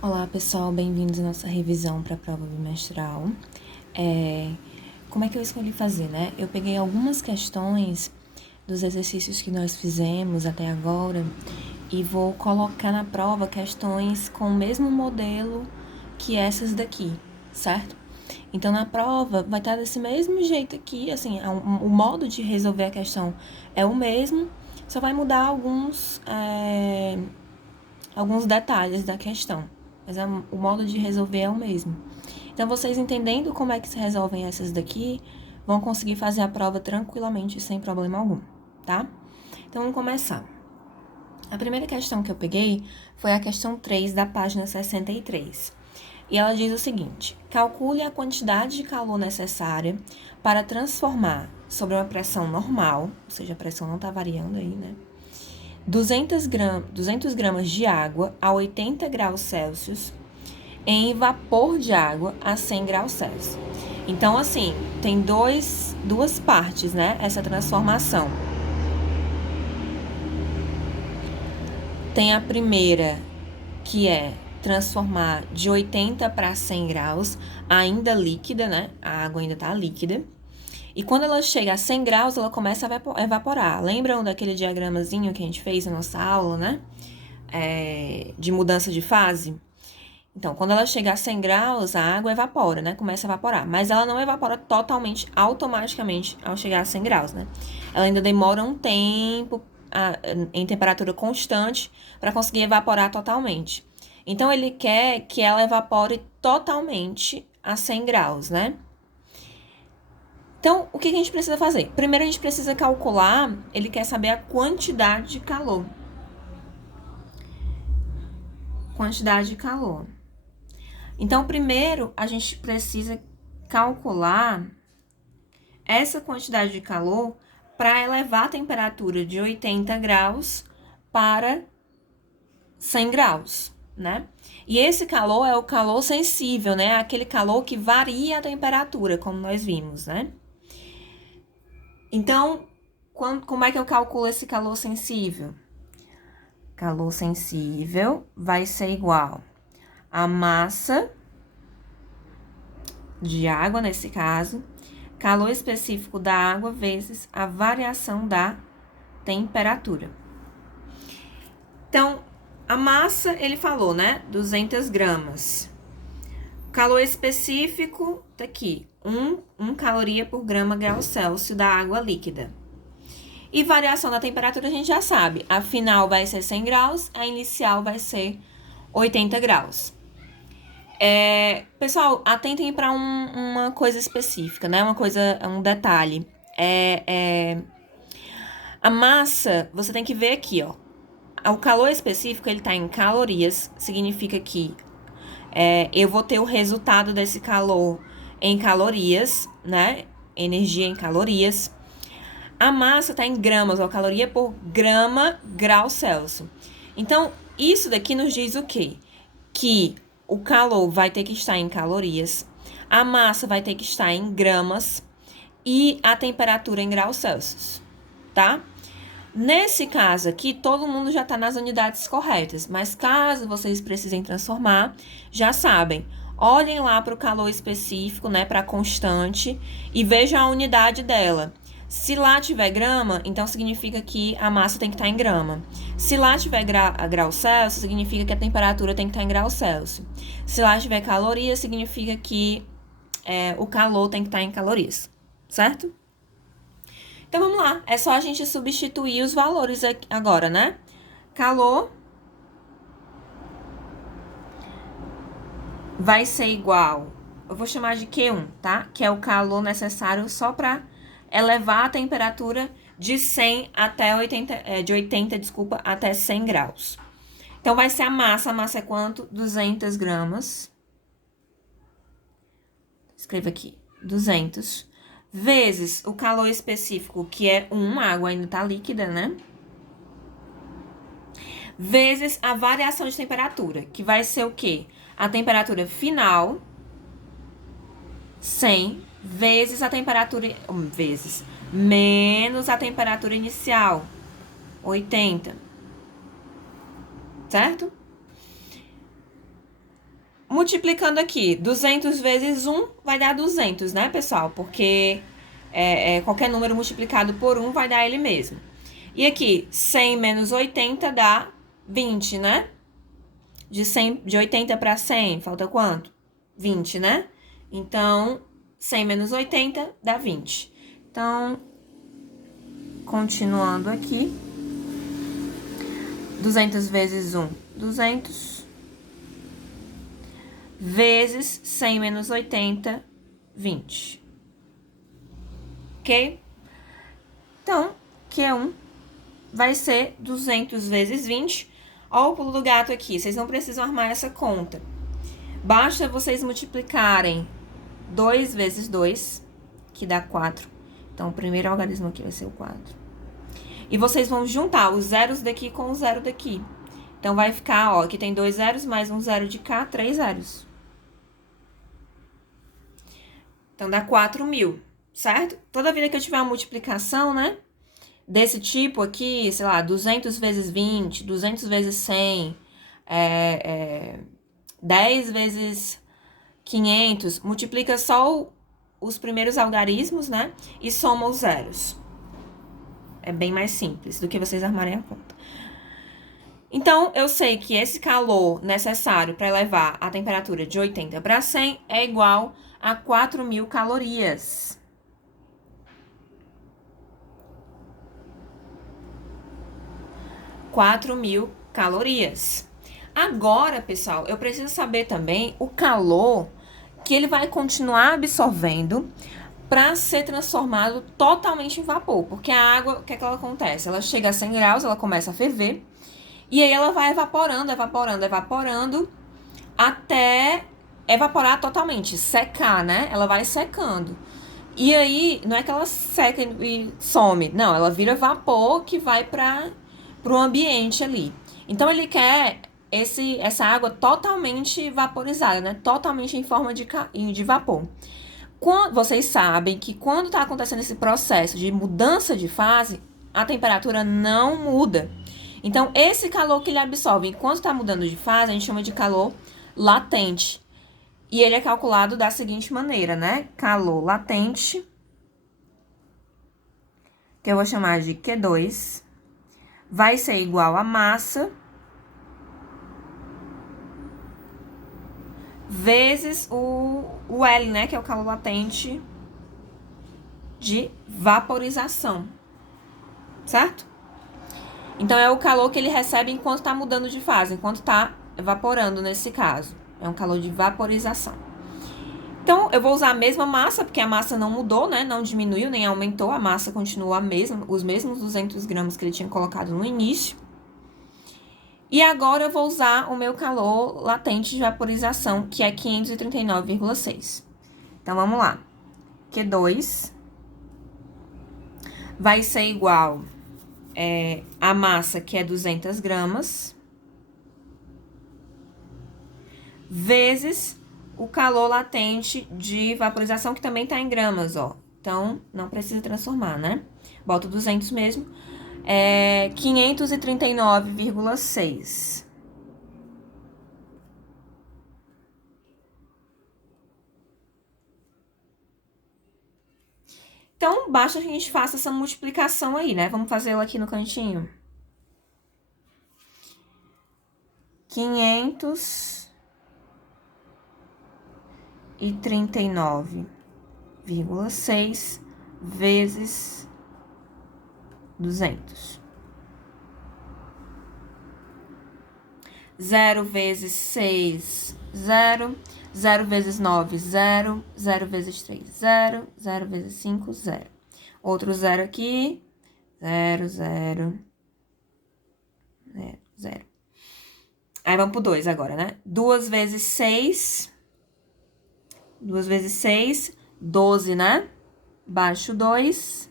Olá, pessoal, bem-vindos à nossa revisão para a prova bimestral. Como é que eu escolhi fazer, né? Eu peguei algumas questões dos exercícios que nós fizemos até agora e vou colocar na prova questões com o mesmo modelo que essas daqui, certo? Então, na prova, vai estar desse mesmo jeito aqui, assim, o modo de resolver a questão é o mesmo, só vai mudar alguns detalhes da questão, mas o modo de resolver é o mesmo. Então, vocês entendendo como é que se resolvem essas daqui, vão conseguir fazer a prova tranquilamente, sem problema algum, tá? Então, vamos começar. A primeira questão que eu peguei foi a questão 3 da página 63. E ela diz o seguinte: calcule a quantidade de calor necessária para transformar sobre uma pressão normal, ou seja, a pressão não está variando aí, né? 200 gramas de água a 80 graus Celsius em vapor de água a 100 graus Celsius. Então, assim, tem duas partes, né? Essa transformação. Tem a primeira, que é transformar de 80 para 100 graus, ainda líquida, né? A água ainda tá líquida. E quando ela chega a 100 graus, ela começa a evaporar. Lembram daquele diagramazinho que a gente fez na nossa aula, né? De mudança de fase? Então, quando ela chega a 100 graus, a água evapora, né? Começa a evaporar. Mas ela não evapora totalmente, automaticamente, ao chegar a 100 graus, né? Ela ainda demora um tempo em temperatura constante para conseguir evaporar totalmente. Então, ele quer que ela evapore totalmente a 100 graus, né? Então, o que a gente precisa fazer? Primeiro, a gente precisa calcular, ele quer saber a quantidade de calor. Quantidade de calor. Então, primeiro, a gente precisa calcular essa quantidade de calor para elevar a temperatura de 80 graus para 100 graus, né? E esse calor é o calor sensível, né? Aquele calor que varia a temperatura, como nós vimos, né? Então, como é que eu calculo esse calor sensível? Calor sensível vai ser igual a massa de água, nesse caso, calor específico da água vezes a variação da temperatura. Então, a massa, ele falou, né? 200 gramas. Calor específico, tá aqui, 1 caloria por grama grau Celsius da água líquida. E variação da temperatura a gente já sabe. A final vai ser 100 graus, a inicial vai ser 80 graus. Pessoal, atentem para uma coisa específica, né? Um detalhe. A massa, você tem que ver aqui, ó. O calor específico, ele tá em calorias, significa que eu vou ter o resultado desse calor em calorias, né? Energia em calorias. A massa tá em gramas, ou caloria por grama grau Celsius. Então, isso daqui nos diz o quê? Que o calor vai ter que estar em calorias, a massa vai ter que estar em gramas e a temperatura em graus Celsius, tá? Nesse caso aqui, todo mundo já está nas unidades corretas, mas caso vocês precisem transformar, já sabem. Olhem lá para o calor específico, né, para a constante, e vejam a unidade dela. Se lá tiver grama, então significa que a massa tem que estar em grama. Se lá tiver grau Celsius, significa que a temperatura tem que estar em grau Celsius. Se lá tiver caloria, significa que o calor tem que estar em calorias, certo? Então, vamos lá. É só a gente substituir os valores aqui agora, né? Calor vai ser igual... Eu vou chamar de Q1, tá? Que é o calor necessário só para elevar a temperatura de 100 até 80... de 80, desculpa, até 100 graus. Então, vai ser a massa. A massa é quanto? 200 gramas. Escreva aqui. 200 vezes o calor específico, que é 1, a água ainda tá líquida, né? Vezes a variação de temperatura, que vai ser o quê? A temperatura final, 100, vezes a temperatura... menos a temperatura inicial, 80. Certo? multiplicando aqui, 200 vezes 1 vai dar 200, né, pessoal? Porque qualquer número multiplicado por 1 vai dar ele mesmo. E aqui, 100 menos 80 dá 20, né? De 80 para 100, falta quanto? 20, né? Então, 100 menos 80 dá 20. Então, continuando aqui. 200 vezes 1, 200. Vezes 100 menos 80, 20. Ok? Então, Q1 vai ser 200 vezes 20. Olha o pulo do gato aqui, vocês não precisam armar essa conta. Basta vocês multiplicarem 2 vezes 2, que dá 4. Então, o primeiro algarismo aqui vai ser o 4. E vocês vão juntar os zeros daqui com o zero daqui. Então, vai ficar, ó, aqui tem 2 zeros, mais um zero de cá, 3 zeros. Então, dá 4.000, certo? Toda vida que eu tiver uma multiplicação, né? Desse tipo aqui, sei lá, 200 vezes 20, 200 vezes 100, 10 vezes 500, multiplica só os primeiros algarismos, né? E soma os zeros. É bem mais simples do que vocês armarem a conta. Então, eu sei que esse calor necessário para elevar a temperatura de 80 para 100 é igual a 4.000 calorias. 4.000 calorias. Agora, pessoal, eu preciso saber também o calor que ele vai continuar absorvendo para ser transformado totalmente em vapor. Porque a água, o que é que ela acontece? Ela chega a 100 graus, ela começa a ferver, e aí ela vai evaporando, evaporando, evaporando, até evaporar totalmente, secar, né? Ela vai secando. E aí, não é que ela seca e some, não, ela vira vapor que vai para o ambiente ali. Então, ele quer essa água totalmente vaporizada, né? Totalmente em forma de vapor. Vocês sabem que quando está acontecendo esse processo de mudança de fase, a temperatura não muda. Então, esse calor que ele absorve enquanto está mudando de fase, a gente chama de calor latente. E ele é calculado da seguinte maneira, né? Calor latente, que eu vou chamar de Q2, vai ser igual a massa vezes o L, né? Que é o calor latente de vaporização, certo? Então, é o calor que ele recebe enquanto está mudando de fase, enquanto está evaporando nesse caso. É um calor de vaporização. Então, eu vou usar a mesma massa, porque a massa não mudou, né? Não diminuiu, nem aumentou. A massa continua a mesma, os mesmos 200 gramas que ele tinha colocado no início. E agora eu vou usar o meu calor latente de vaporização, que é 539,6. Então, vamos lá. Q2 vai ser igual a massa, que é 200 gramas, vezes o calor latente de vaporização, que também tá em gramas, ó. Então, não precisa transformar, né? Bota 200 mesmo. 539,6. Então, basta que a gente faça essa multiplicação aí, né? Vamos fazer ela aqui no cantinho. 539,6 vezes 200. 0 vezes 6, 0. 0 vezes 9, 0. 0 vezes 3, 0. 0 vezes 5, 0. Outro 0 aqui. 0, 0. 0, 0. Aí, vamos pro 2 agora, né? 2 vezes 6. 2 vezes 6, 12, né? Baixo 2.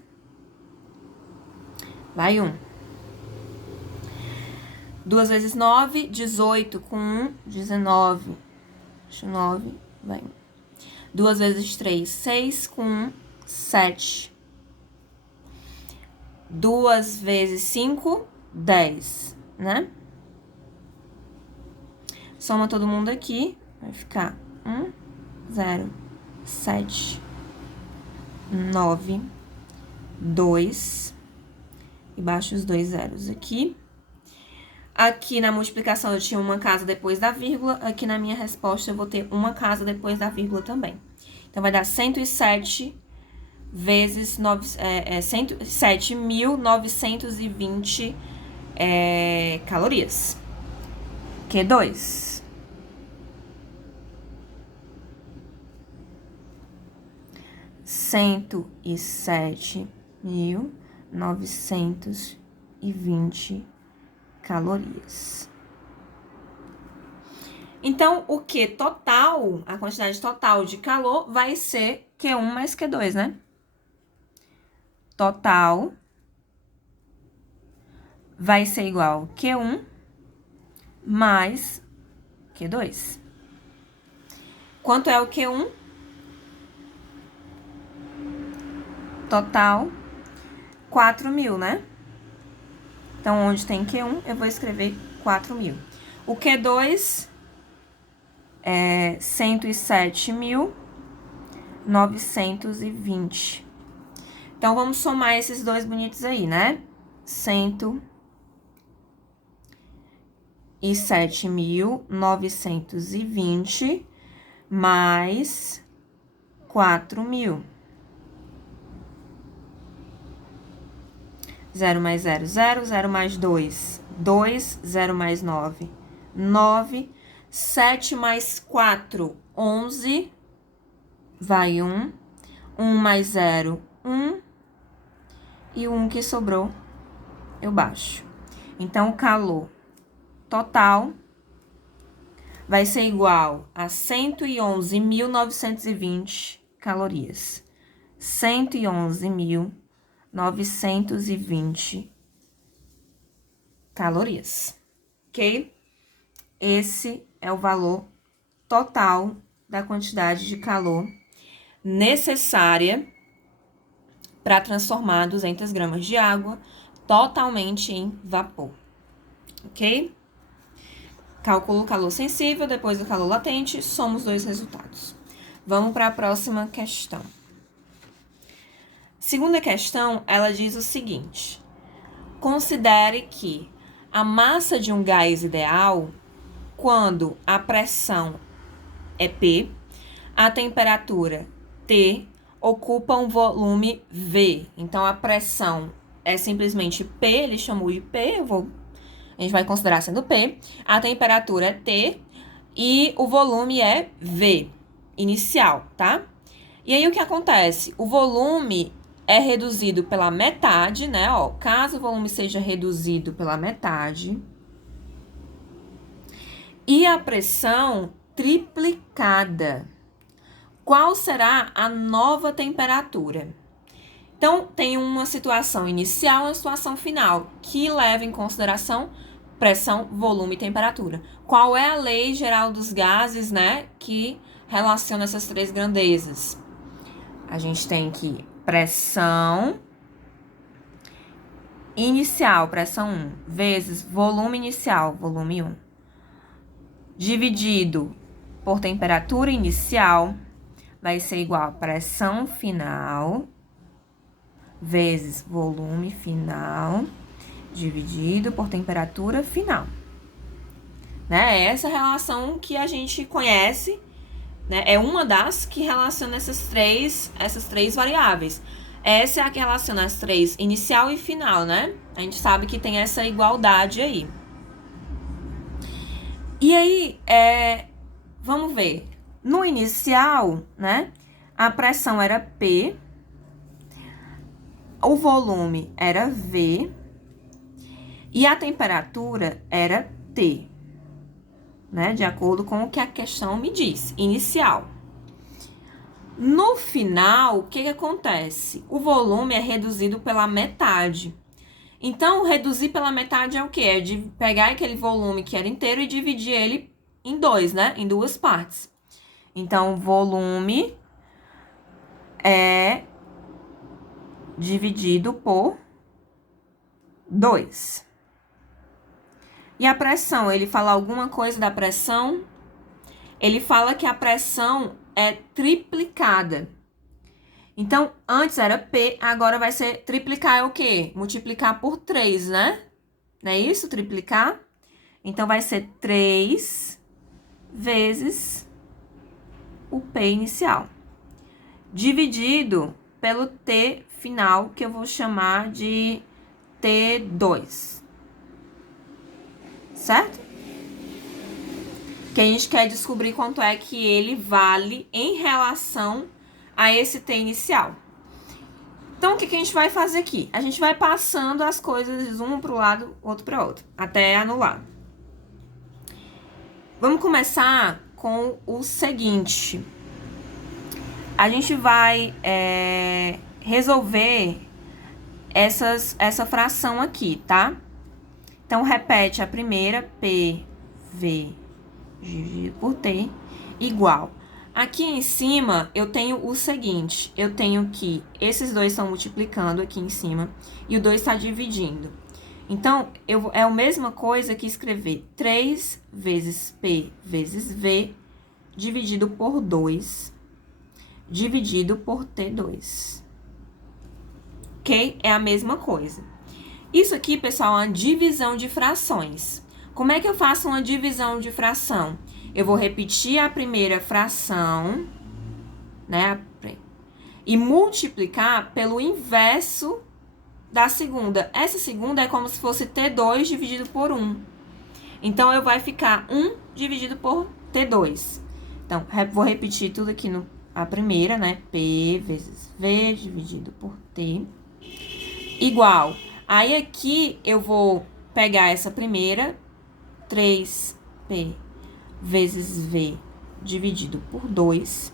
Vai 1. 2 vezes 9, 18 com 1, 19. Baixo 9, vai 1. 2 vezes 3, 6 com 1, 7. 2 vezes 5, 10, né? Soma todo mundo aqui. Vai ficar 1, 0, 7, 9, 2, e baixo os 2 zeros aqui. Aqui na multiplicação eu tinha uma casa depois da vírgula, aqui na minha resposta eu vou ter uma casa depois da vírgula também. Então, vai dar 107 vezes 107.920 calorias. Q2. 107.920 calorias. Então, o Q total, a quantidade total de calor, vai ser Q1 mais Q2, né? Total vai ser igual a Q1 mais Q2. Quanto é o Q1? Total, 4.000, né? Então, onde tem Q1, eu vou escrever 4.000. O Q2 é 107.920. Então, vamos somar esses dois bonitos aí, né? 107.920 mais 4.000. 0 mais 0, 0. 0 mais 2, 2. 0 mais 9, 9. 7 mais 4, 11. Vai 1. 1 mais 0, 1. E o 1 que sobrou, eu baixo. Então, o calor total vai ser igual a 111.920 calorias. 111.920 calorias, ok? Esse é o valor total da quantidade de calor necessária para transformar 200 gramas de água totalmente em vapor, ok? Calculo o calor sensível, depois o calor latente, soma os dois resultados. Vamos para a próxima questão. Segunda questão, ela diz o seguinte: considere que a massa de um gás ideal, quando a pressão é P, a temperatura T, ocupa um volume V. Então, a pressão é simplesmente P, ele chamou de P, a gente vai considerar sendo P. A temperatura é T e o volume é V, inicial, tá? E aí, o que acontece? O volume é reduzido pela metade, né? Ó, caso o volume seja reduzido pela metade, e a pressão triplicada, qual será a nova temperatura? Então, tem uma situação inicial e uma situação final, que leva em consideração pressão, volume e temperatura. Qual é a lei geral dos gases, né, que relaciona essas três grandezas? A gente tem que pressão inicial, pressão 1, vezes volume inicial, volume 1, dividido por temperatura inicial, vai ser igual a pressão final vezes volume final, dividido por temperatura final. Né? Essa relação que a gente conhece, né? É uma das que relaciona essas três variáveis. Essa é a que relaciona as três, inicial e final, né? A gente sabe que tem essa igualdade aí. E aí, vamos ver. No inicial, né? A pressão era P, o volume era V e a temperatura era T, né? De acordo com o que a questão me diz, inicial. No final, o que acontece? O volume é reduzido pela metade. Então, reduzir pela metade é o quê? É de pegar aquele volume que era inteiro e dividir ele em dois, né? Em duas partes. Então, o volume é dividido por 2. E a pressão, ele fala alguma coisa da pressão? ele fala que a pressão é triplicada. Então, antes era P, agora vai ser triplicar é o quê? Multiplicar por 3, né? Não é isso? Triplicar? Então, vai ser 3 vezes o P inicial, dividido pelo T final, que eu vou chamar de T2. Certo? Que a gente quer descobrir quanto é que ele vale em relação a esse T inicial. Então, o que a gente vai fazer aqui? A gente vai passando as coisas um para o lado, outro para outro, até anular. Vamos começar com o seguinte. A gente vai resolver essa fração aqui, tá? Então, repete a primeira, PV dividido por T, igual. Aqui em cima, eu tenho o seguinte, eu tenho que esses dois estão multiplicando aqui em cima, e o 2 está dividindo. Então, é a mesma coisa que escrever 3 vezes P vezes V, dividido por 2, dividido por T2. Ok? É a mesma coisa. Isso aqui, pessoal, é uma divisão de frações. Como é que eu faço uma divisão de fração? Eu vou repetir a primeira fração, né? E multiplicar pelo inverso da segunda. Essa segunda é como se fosse T2 dividido por 1. Então, eu vai ficar 1 dividido por T2. Então, vou repetir tudo aqui a primeira, né? P vezes V dividido por T, igual. Aí, aqui, eu vou pegar essa primeira, 3P vezes V dividido por 2,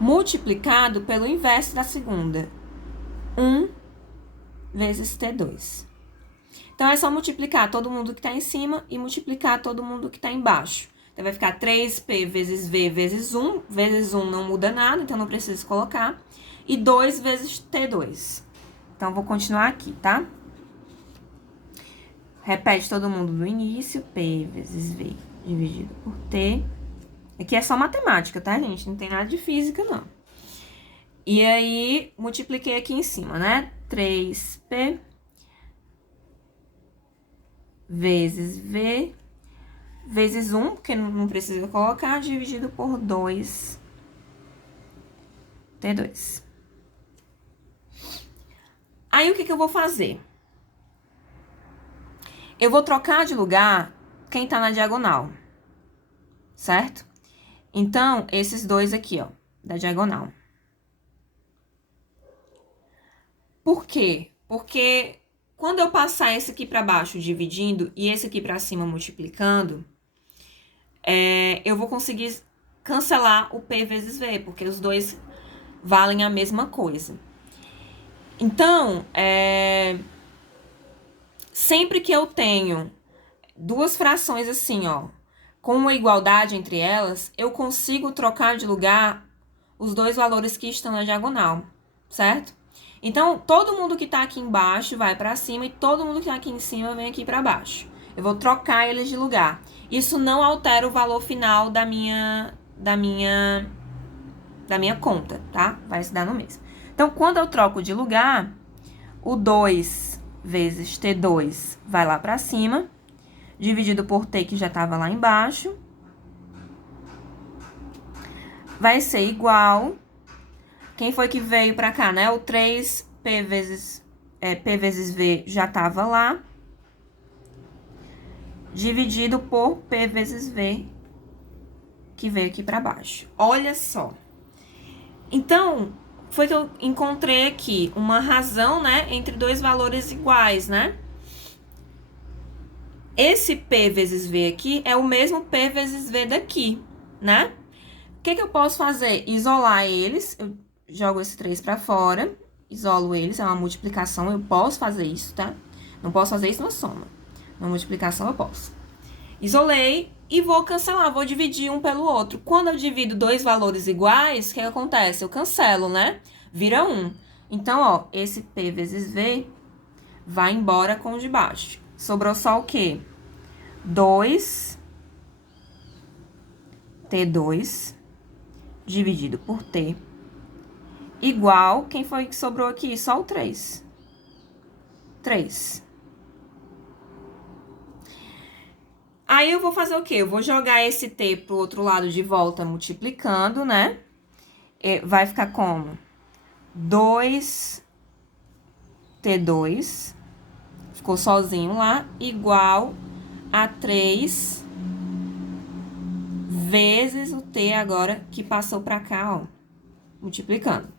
multiplicado pelo inverso da segunda, 1 vezes T2. Então, é só multiplicar todo mundo que está em cima e multiplicar todo mundo que está embaixo. Então, vai ficar 3P vezes V vezes 1. Vezes 1 não muda nada, então não preciso colocar. E 2 vezes T2. Então, vou continuar aqui, tá? Repete todo mundo do início. P vezes V dividido por T. Aqui é só matemática, tá, gente? Não tem nada de física, não. E aí, multipliquei aqui em cima, né? 3P vezes V vezes 1, porque não precisa colocar, dividido por 2 T2. Aí, o que eu vou fazer? Eu vou trocar de lugar quem tá na diagonal, certo? Então, esses dois aqui, ó, da diagonal. Por quê? Porque quando eu passar esse aqui para baixo dividindo e esse aqui para cima multiplicando, eu vou conseguir cancelar o P vezes V, porque os dois valem a mesma coisa. Então, sempre que eu tenho duas frações assim, ó, com uma igualdade entre elas, eu consigo trocar de lugar os dois valores que estão na diagonal, certo? Então, todo mundo que tá aqui embaixo vai para cima e todo mundo que tá aqui em cima vem aqui para baixo. Eu vou trocar eles de lugar. Isso não altera o valor final da minha conta, tá? Vai se dar no mesmo. Então, quando eu troco de lugar, o 2 vezes T2 vai lá para cima, dividido por T, que já estava lá embaixo. Vai ser igual. Quem foi que veio para cá, né? O 3P vezes, P vezes V já estava lá. Dividido por P vezes V, que veio aqui para baixo. Olha só. Então, foi que eu encontrei aqui uma razão, né? Entre dois valores iguais, né? Esse P vezes V aqui é o mesmo P vezes V daqui, né? O que eu posso fazer? Isolar eles. Eu jogo esse 3 para fora. Isolo eles, é uma multiplicação. Eu posso fazer isso, tá? Não posso fazer isso na soma. Na multiplicação eu posso. Isolei e vou cancelar. Vou dividir um pelo outro. Quando eu divido dois valores iguais, o que acontece? Eu cancelo, né? Vira 1. Então, ó, esse P vezes V vai embora com o de baixo. Sobrou só o quê? 2 T2 dividido por T igual, quem foi que sobrou aqui? Só o 3. 3. Aí, eu vou fazer o quê? Eu vou jogar esse T pro outro lado de volta, multiplicando, né? Vai ficar como? 2T2, ficou sozinho lá, igual a 3 vezes o T agora que passou pra cá, ó, multiplicando.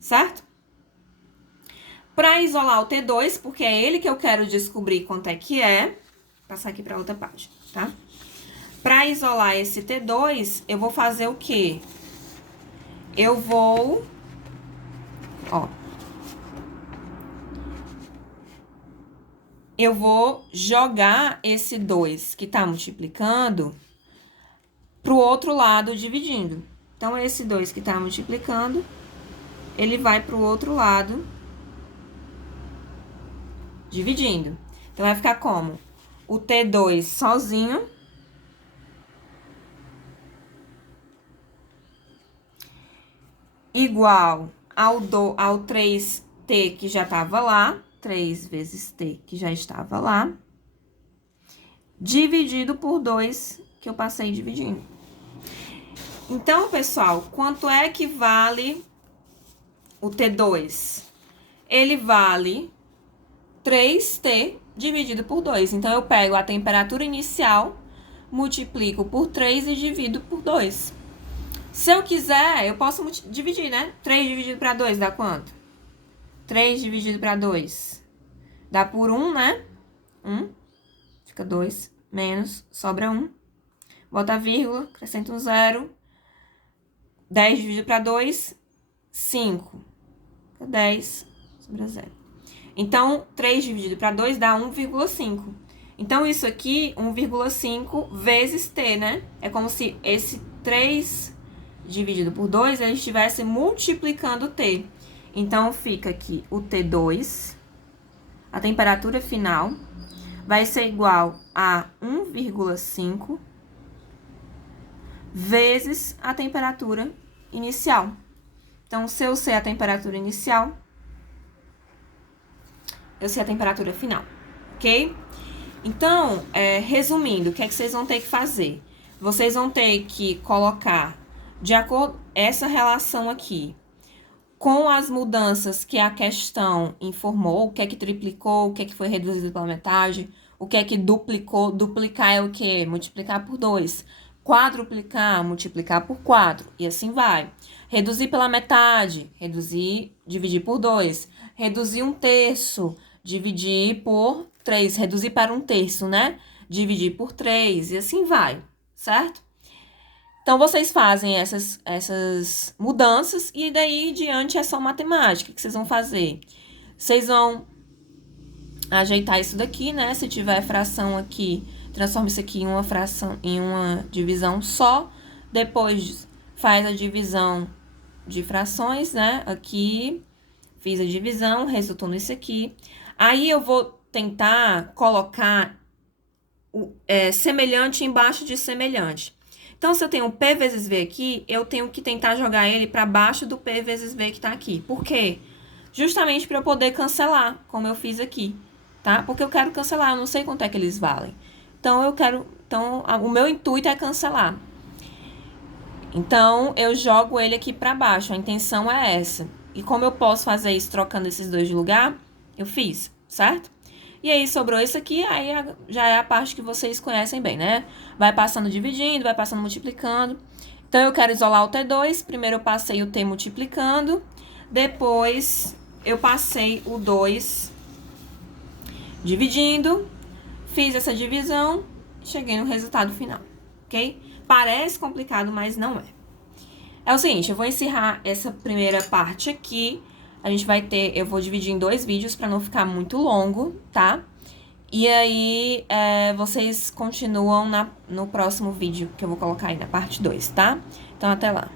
Certo? Para isolar o T2, porque é ele que eu quero descobrir quanto é que é, vou passar aqui para outra página, tá? Para isolar esse T2, eu vou fazer o quê? Eu vou, ó, eu vou jogar esse 2 que tá multiplicando pro outro lado dividindo. Então, esse 2 que tá multiplicando, ele vai pro outro lado dividindo. Então, vai ficar como? O T2 sozinho igual ao 3T que já estava lá, 3 vezes T que já estava lá, dividido por 2 que eu passei dividindo. Então, pessoal, quanto é que vale o T2? Ele vale 3T dividido por 2. Então, eu pego a temperatura inicial, multiplico por 3 e divido por 2. Se eu quiser, eu posso dividir, né? 3 dividido para 2 dá quanto? 3 dividido para 2 dá por 1, né? 1, fica 2, menos, sobra 1. Bota a vírgula, acrescenta um 0. 10 dividido para 2, 5. 10, sobra 0. Então, 3 dividido para 2 dá 1,5. Então, isso aqui, 1,5 vezes T, né? É como se esse 3 dividido por 2, ele estivesse multiplicando T. Então, fica aqui o T2, a temperatura final, vai ser igual a 1,5 vezes a temperatura inicial. Então, se eu sei a temperatura inicial, eu sei a temperatura final, ok? Então, resumindo, o que é que vocês vão ter que fazer? Vocês vão ter que colocar de acordo essa relação aqui com as mudanças que a questão informou, o que é que triplicou, o que é que foi reduzido pela metade, o que é que duplicou. Duplicar é o quê? Multiplicar por 2. Quadruplicar, multiplicar por 4. E assim vai. Reduzir pela metade, dividir por 2. Reduzir 1/3, dividir por 3. Reduzir para 1/3, né? Dividir por 3. E assim vai, certo? Então, vocês fazem essas mudanças e daí em diante é só matemática. O que vocês vão fazer? Vocês vão ajeitar isso daqui, né? Se tiver fração aqui, transforma isso aqui em uma fração, em uma divisão só. Depois, faz a divisão de frações, né? Aqui, fiz a divisão, resultou nisso aqui. Aí, eu vou tentar colocar semelhante embaixo de semelhante. Então, se eu tenho P vezes V aqui, eu tenho que tentar jogar ele para baixo do P vezes V que tá aqui. Por quê? Justamente para eu poder cancelar, como eu fiz aqui, tá? Porque eu quero cancelar, eu não sei quanto é que eles valem. Então, o meu intuito é cancelar. Então, eu jogo ele aqui para baixo, a intenção é essa. E como eu posso fazer isso trocando esses dois de lugar, eu fiz, certo? E aí, sobrou isso aqui, aí já é a parte que vocês conhecem bem, né? Vai passando dividindo, vai passando multiplicando. Então, eu quero isolar o T2. Primeiro, eu passei o T multiplicando. Depois, eu passei o 2 dividindo. Fiz essa divisão, cheguei no resultado final, ok? Parece complicado, mas não é. É o seguinte, eu vou encerrar essa primeira parte aqui. Eu vou dividir em 2 vídeos para não ficar muito longo, tá? E aí, vocês continuam no próximo vídeo que eu vou colocar aí na parte 2, tá? Então, até lá.